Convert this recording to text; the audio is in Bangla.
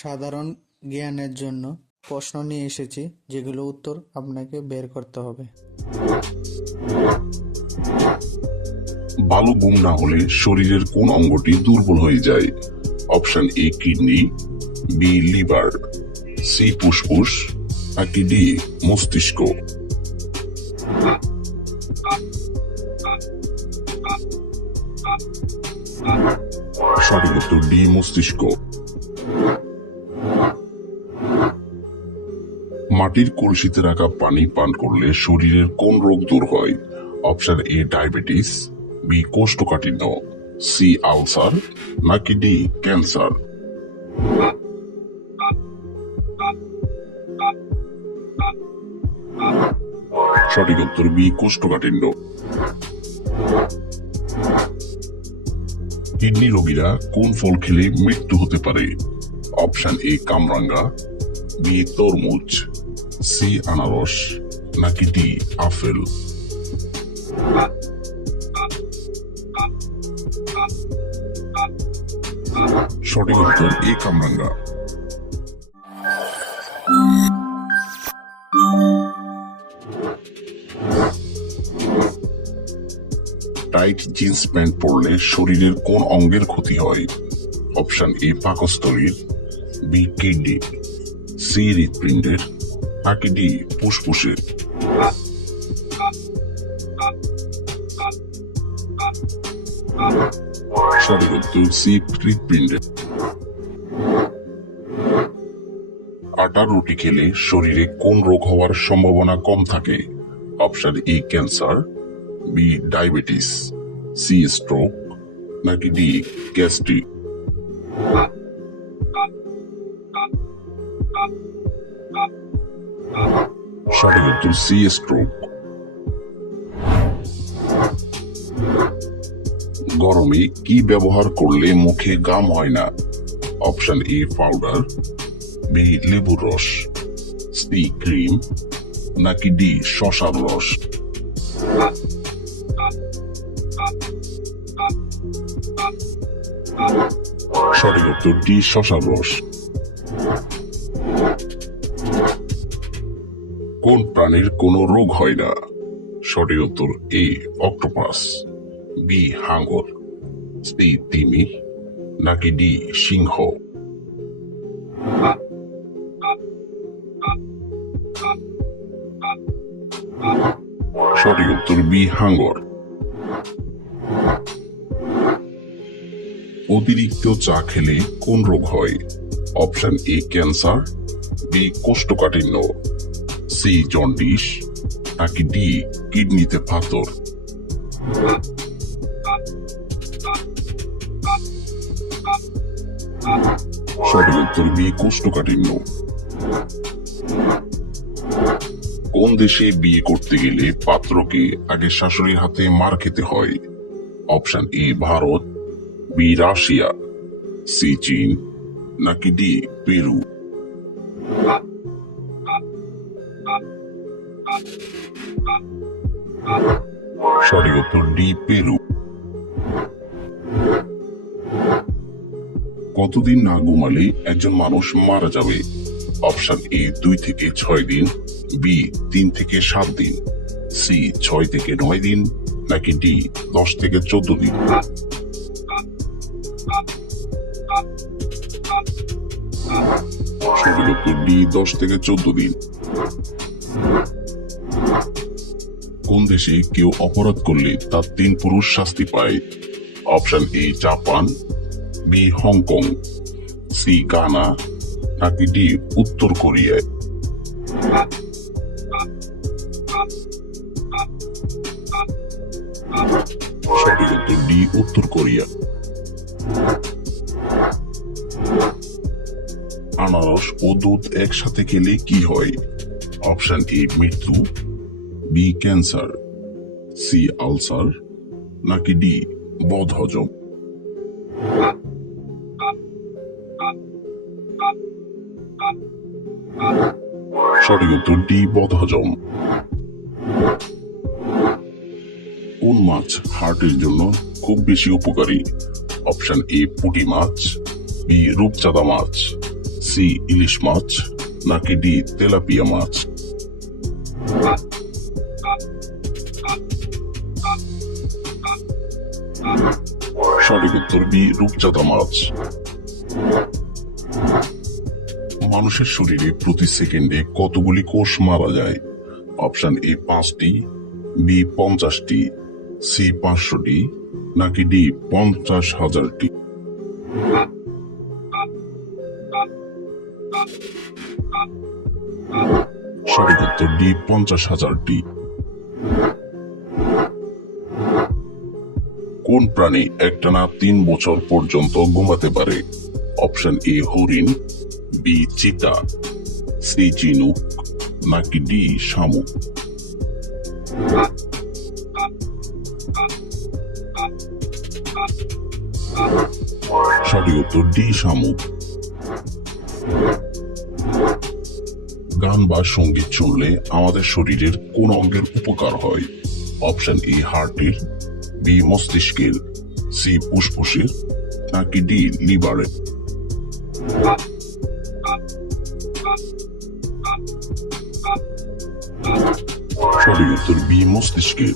সাধারণ জ্ঞানের জন্য প্রশ্ন নিয়ে এসেছি, যেগুলো উত্তর আপনাকে বের করতে হবে। ভালো ঘুম না হলে শরীরের কোন অঙ্গটি দুর্বল হয়ে যায়? Option A kidney, B liver, C ফুসফুস, নাকি ডি মস্তিষ্ক? সঠিক উত্তর ডি মস্তিষ্ক। মাটির কলসিতে রাখা পানি পান করলে শরীরের কোন রোগ দূর হয়? অপশন এ ডায়াবেটিস, বি কোষ্ঠকাঠিন্য, সি আলসার, নাকি ডি ক্যান্সার? সঠিক উত্তর বি কোষ্ঠকাঠিন্য। কিডনি রোগীরা কোন ফল খেলে মৃত্যু হতে পারে? অপশন এ কামরাঙ্গা, বি তরমুজ, সি আনারস, নাকি ডি আপেল? সঠিক উত্তর এ কামরাঙ্গা। টাইট জিন্স প্যান্ট পরলে শরীরের কোন অঙ্গের ক্ষতি হয়? অপশন এ পাকস্থলীর, বি কিডনি, সি হৃৎপিণ্ডের, নাকি ডি ফুসফুসের? সঠিক উত্তর সি হৃৎপিণ্ডের। আটার রুটি খেলে শরীরে কোন রোগ হওয়ার সম্ভাবনা কম থাকে? Option A cancer, B diabetes, C stroke, নাকি ডি গ্যাস্ট্রিক? সঠিক উত্তর সি স্ট্রোক। গরমে কি ব্যবহার করলে মুখে ঘাম হয় না? অপশন এ পাউডার, বি লেবুর রস, সি ক্রিম, নাকি ডি শসার রস? সঠিক উত্তর ডি শসার রস। কোন প্রাণীর কোনো রোগ হয় না? সঠিক উত্তর এ অক্টোপাস, বি হাঙ্গর, সি তিমি, নাকি ডি সিংহ? সঠিক উত্তর বি হাঙ্গর। অতিরিক্ত চা খেলে কোন রোগ হয়? অপশন এ ক্যান্সার, বি কোষ্ঠকাঠিন্য, সি জন্ডিস, নাকি ডি কিডনিতে পাথর? সঠিক উত্তর বি কোষ্ঠকাঠিন্য। কোন দেশে বিয়ে করতে গেলে পাত্রকে আগে শাশুড়ির হাতে মার খেতে হয়? Option A Bharat, B Russia, C চীন, নাকি ডি পেরু? সঠিক উত্তর ডি পেরু। কতদিন না ঘুমালে একজন মানুষ মারা যাবে? অপশন এ 2 থেকে 6 দিন, বি 3 থেকে 7 দিন, সি 6 থেকে 9 দিন, নাকি ডি 10 থেকে 14 দিন? সঠিক উত্তর ডি 10 থেকে 14 দিন। কোন দেশে কেউ অপরাধ করলে তার 3 পুরুষ শাস্তি পায়? Option A Japan, B Hong Kong, C Ghana, নাকি ডি উত্তর কোরিয়ায়? সঠিক উত্তর ডি উত্তর কোরিয়া। আনারস ও দুধ একসাথে খেলে কি হয়? অপশন এ মৃত্যু, বি ক্যান্সার, সি আলসার, নাকি ডি বদহজম? সঠিক উত্তর ডি বদহজম। কোন মাছ হার্টের জন্য খুব বেশি উপকারী? অপশন এ পুঁটি মাছ, বি রূপচাঁদা মাছ, সি ইলিশ মাছ নাকি ডি তেলাপিয়া মাছ? সঠিক উত্তর বি রূপচাঁদা মাছ। মানুষের শরীরে প্রতি সেকেন্ডে কতগুলি কোষ মারা যায়? অপশন এ 5টি, বি 50টি, সি 500টি নাকি ডি 50,000টি? সঠিক উত্তর ডি 50,000টি। কোন প্রাণী একটানা 3 বছর পর্যন্ত ঘুমাতে পারে? অপশন এ হরিণ, বি চিতা, সি ঝিনুক নাকি ডি শামুক? সঠিক উত্তর ডি শামুক। গান বা সঙ্গীত শুনলে আমাদের শরীরের কোন অঙ্গের উপকার হয়? অপশন এ হার্টের, বি মস্তিষ্কের, সি ফুসফুসের নাকি ডি লিভারের? সঠিক উত্তর বি মস্তিষ্কের।